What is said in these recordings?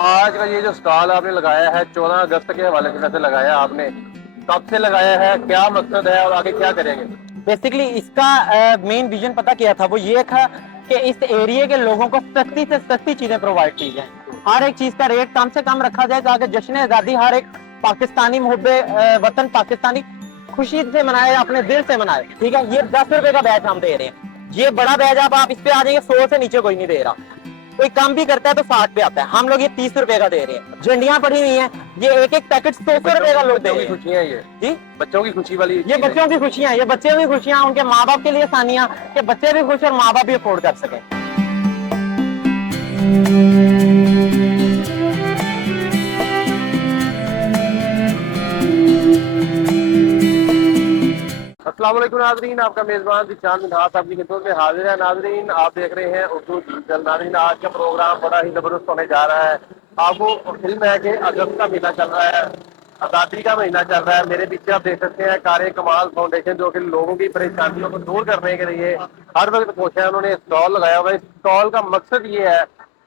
آج کا یہ جو اسٹال آپ نے لگایا ہے 14 اگست کے حوالے سے ویسے لگایا آپ نے، کب سے لگایا ہے، کیا مقصد ہے اور آگے کیا کریں گے؟ بیسکلی اس کا مین ویژن پتا کیا تھا، وہ یہ تھا کہ اس ایریے کے لوگوں کو سستی سے سستی چیزیں پرووائڈ کی جائیں، ہر ایک چیز کا ریٹ کم سے کم رکھا جائے تاکہ جشن آزادی ہر ایک پاکستانی محب وطن پاکستانی خوشی سے منائے، اپنے دل سے منائے. ٹھیک ہے، یہ 10 روپے کا بیچ ہم دے رہے ہیں. یہ بڑا بیچ آپ اس پہ آ جائیں گے 100 سے نیچے کوئی نہیں دے رہا. کوئی کم بھی کرتا ہے تو 60 پہ آتا ہے. ہم لوگ یہ 30 روپے کا دے رہے ہیں. جھنڈیاں پڑی ہوئی ہیں، یہ ایک ایک پیکٹ 100 روپے کا لوگ دے رہے ہیں. خوشیاں یہ جی، بچوں کی خوشی والی یہ بچوں کی خوشیاں، یہ بچے بھی خوشیاں، ان کے ماں باپ کے لیے آسانیاں کہ بچے بھی خوش اور ماں باپ بھی افورڈ کر سکیں. السلام علیکم ناظرین، آپ کا میزبان ذیشان منہاس آپ کی خدمت میں حاضر ہے. ناظرین آپ دیکھ رہے ہیں اردو ڈیجیٹل. ناظرین آج کا پروگرام بڑا ہی زبردست ہونے جا رہا ہے. آپ کو علم ہے کہ اگست کا مہینہ چل رہا ہے، آزادی کا مہینہ چل رہا ہے. میرے پیچھے آپ دیکھ سکتے ہیں کار کمال فاؤنڈیشن، جو کہ لوگوں کی پریشانیوں کو دور کرنے کے لیے ہر وقت کوشش ہے. انہوں نے اسٹال لگایا ہوا ہے. اس اسٹال کا مقصد یہ ہے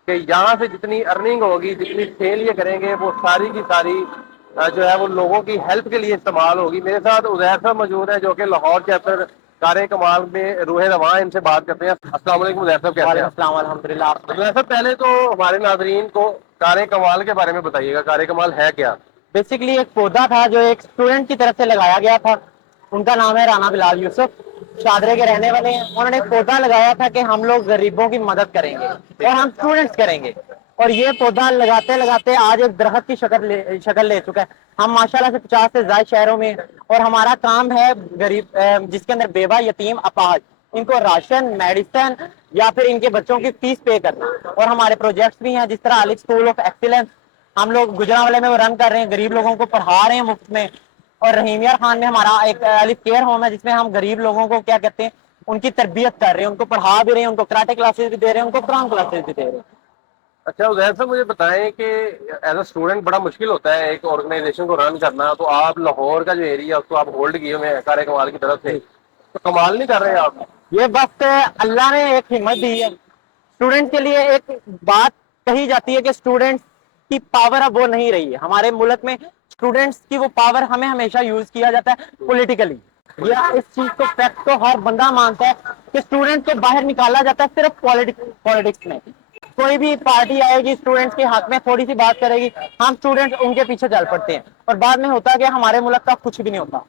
کہ یہاں سے جتنی ارننگ ہوگی، جتنی سیل یہ کریں گے، وہ ساری کی ساری جو ہے وہ لوگوں کی ہیلپ کے لیے استعمال ہوگی. میرے ساتھ عزیر صاحب موجود ہیں جو کہ لاہور چیپٹر کار کمال میں روح رواں. ان سے بات کرتے ہیں. السلام علیکم عزیر صاحب، کیسے ہیں وعلیکم آپ؟ السلام، الحمدللہ. آپ عزیر صاحب پہلے تو ہمارے ناظرین کو کار کمال کے بارے میں بتائیے گا. کار کمال ہے کیا؟ بیسکلی ایک پودا تھا جو ایک اسٹوڈنٹ کی طرف سے لگایا گیا تھا. ان کا نام ہے رانا بلال یوسف، شادرے کے رہنے والے ہیں. انہوں نے ایک پودا لگایا تھا کہ ہم لوگ غریبوں کی مدد کریں گے اور ہم اسٹوڈنٹس کریں گے. اور یہ پودا لگاتے لگاتے آج ایک درخت کی شکل لے چکا ہے. ہم ماشاءاللہ سے 50 سے زائد شہروں میں، اور ہمارا کام ہے غریب جس کے اندر بیوہ، یتیم، اپاہج، ان کو راشن، میڈیسن یا پھر ان کے بچوں کی فیس پے کرنا. اور ہمارے پروجیکٹس بھی ہیں جس طرح علی اسکول آف ایکسیلنس ہم لوگ گجرانوالے میں وہ رن کر رہے ہیں، غریب لوگوں کو پڑھا رہے ہیں مفت میں. اور رحیمیہ خان میں ہمارا ایک الف کیئر ہوم ہے جس میں ہم غریب لوگوں کو کیا کہتے ہیں، ان کی تربیت کر رہے ہیں، ان کو پڑھا بھی رہے ہیں، ان کو کراٹے کلاسز بھی دے رہے ہیں، ان کو قرآن کلاسز بھی دے رہے ہیں. اچھا عزیر صاحب مجھے بتائیں کہ ایز اے اسٹوڈنٹ بڑا مشکل ہوتا ہے ایک آرگنائزیشن کو رن کرنا. تو آپ لاہور کا جو ایریا ہے اس کو آپ ہولڈ کیے ہوئے ہیں کار کمال کی طرف سے، جی، تو کمال نہیں کر رہے ہیں آپ؟ یہ وقت اللہ نے ایک ہمت دی ہے. اسٹوڈنٹ کے لیے ایک بات کہی جاتی ہے کہ اسٹوڈنٹ کی پاور اب وہ نہیں رہی ہے. ہمارے ملک میں اسٹوڈنٹس کی وہ پاور ہمیں ہمیشہ یوز کیا جاتا ہے پولیٹیکلی. یہ اس چیز کو فیکٹ کو ہر بندہ مانتا ہے کہ اسٹوڈنٹ کو باہر نکالا جاتا ہے صرف پالیٹکس میں. کوئی بھی پارٹی آئے گی اسٹوڈنٹس کے حق میں تھوڑی سی بات کرے گی، ہم اسٹوڈنٹ ان کے پیچھے چل پڑتے ہیں، اور بعد میں ہوتا ہے کہ ہمارے ملک کا کچھ بھی نہیں ہوتا.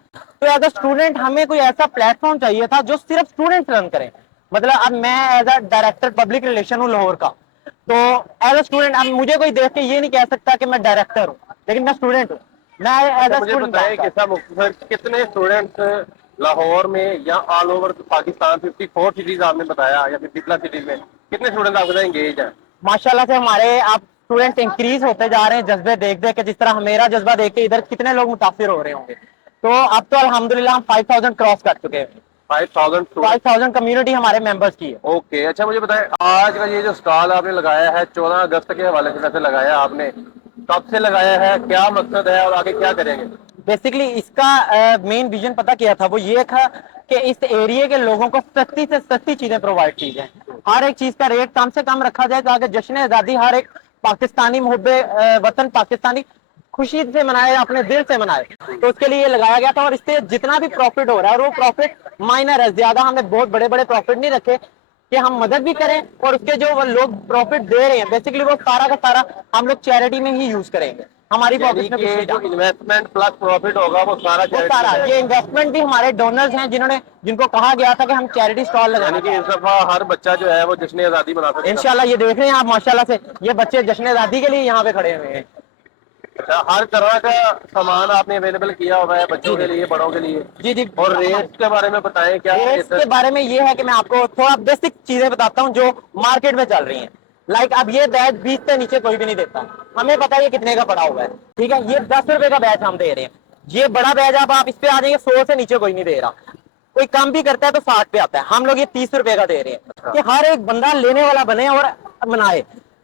تو ایز اے اسٹوڈنٹ ہمیں کوئی ایسا پلیٹ فارم چاہیے تھا جو صرف اسٹوڈنٹ رن کریں. مطلب اب میں as a director public relation ہوں لاہور کا، تو ایز اے اسٹوڈنٹ اب مجھے کوئی دیکھ کے یہ نہیں کہہ سکتا کہ میں ڈائریکٹر ہوں، لیکن میں اسٹوڈنٹ ہوں. میں ایز اچھا اے مجھے اسٹوڈنٹ بتائیں کہ صاحب مختصر کتنے اسٹوڈنٹس لاہور میں یا آل اوور پاکستان 54 سٹیز آپ نے بتایا یا 50+ سٹیز میں کتنے اسٹوڈنٹ آپ کے ساتھ انگیج ہیں؟ ماشاء اللہ سے ہمارے آپ اسٹوڈنٹ انکریز ہوتے جا رہے ہیں جذبے دیکھ دیکھ کے. جس طرح میرا جذبہ دیکھ کے ادھر کتنے لوگ متاثر ہو رہے ہوں گے. تو اب تو الحمدللہ ہم 5000 کراس کر چکے ہیں. 5000 کمیونٹی ہمارے ممبرس کی ہے. اوکے. اچھا مجھے بتائیں آج کا یہ جو اسٹال آپ نے لگایا ہے 14 اگست کے حوالے سے ویسے لگایا آپ نے، کب سے لگایا ہے، کیا مقصد ہے اور آگے کیا کریں گے؟ بیسکلی اس کا مین ویژن پتا کیا تھا، وہ یہ تھا کہ اس ایریے کے لوگوں کو سستی سے سستی چیزیں پرووائڈ کی جائیں، ہر ایک چیز کا ریٹ کم سے کم رکھا جائے تاکہ جشن آزادی ہر ایک پاکستانی محب وطن پاکستانی خوشی سے منائے، اپنے دل سے منائے. تو اس کے لیے یہ لگایا گیا تھا. اور اس سے جتنا بھی پروفٹ ہو رہا ہے، اور وہ پروفٹ مائنر ہے، زیادہ ہم نے بہت بڑے بڑے پروفٹ نہیں رکھے کہ ہم مدد بھی کریں، اور اس کے جو وہ لوگ پروفٹ دے رہے ہیں بیسکلی وہ سارا کا سارا ہم لوگ چیریٹی میں ہی یوز کریں گے. ہماری یعنی پاکٹ میں کچھ کہ نہیں جو جانا. انویسٹمنٹ پلس پروفٹ ہوگا وہ سارا وہ چیریٹی میں سارا جائے یہ گا. انویسٹمنٹ بھی ہمارے ڈونرز ہیں جن کو کہا گیا تھا کہ ہم چیریٹی اسٹال لگانا یعنی کہ اس چاہتے دفعہ ہر بچہ جو ہے وہ جشن آزادی منا ہیں. سکے گا. انشاءاللہ یہ دیکھ رہے ہیں آپ ماشاءاللہ سے یہ بچے جشن آزادی کے لیے یہاں پہ کھڑے ہوئے ہیں. اچھا ہر طرح کا سامان آپ نے اویلیبل کیا ہوا ہے بچوں جی کے جی لیے، بڑوں کے لیے؟ جی جی. اور ریٹ کے بارے میں بتائیں کیا ریٹس کے بارے میں یہ ہے کہ میں آپ کو تھوڑا بیسک چیزیں بتاتا ہوں جو مارکیٹ میں چل رہی ہیں. لائک اب یہ بیچ 20 سے نیچے کوئی بھی نہیں دیتا. ہمیں پتا ہے یہ کتنے کا پڑا ہوا ہے. ٹھیک ہے، یہ 10 روپے کا بیچ ہم دے رہے ہیں. یہ بڑا بیچ آپ اس پہ آ جائیں گے 100 سے نیچے کوئی نہیں دے رہا. کوئی کم بھی کرتا ہے تو 60 پہ آتا ہے. ہم لوگ یہ 30 روپے کا دے رہے ہیں کہ ہر ایک بندہ لینے والا بنے اور منائے.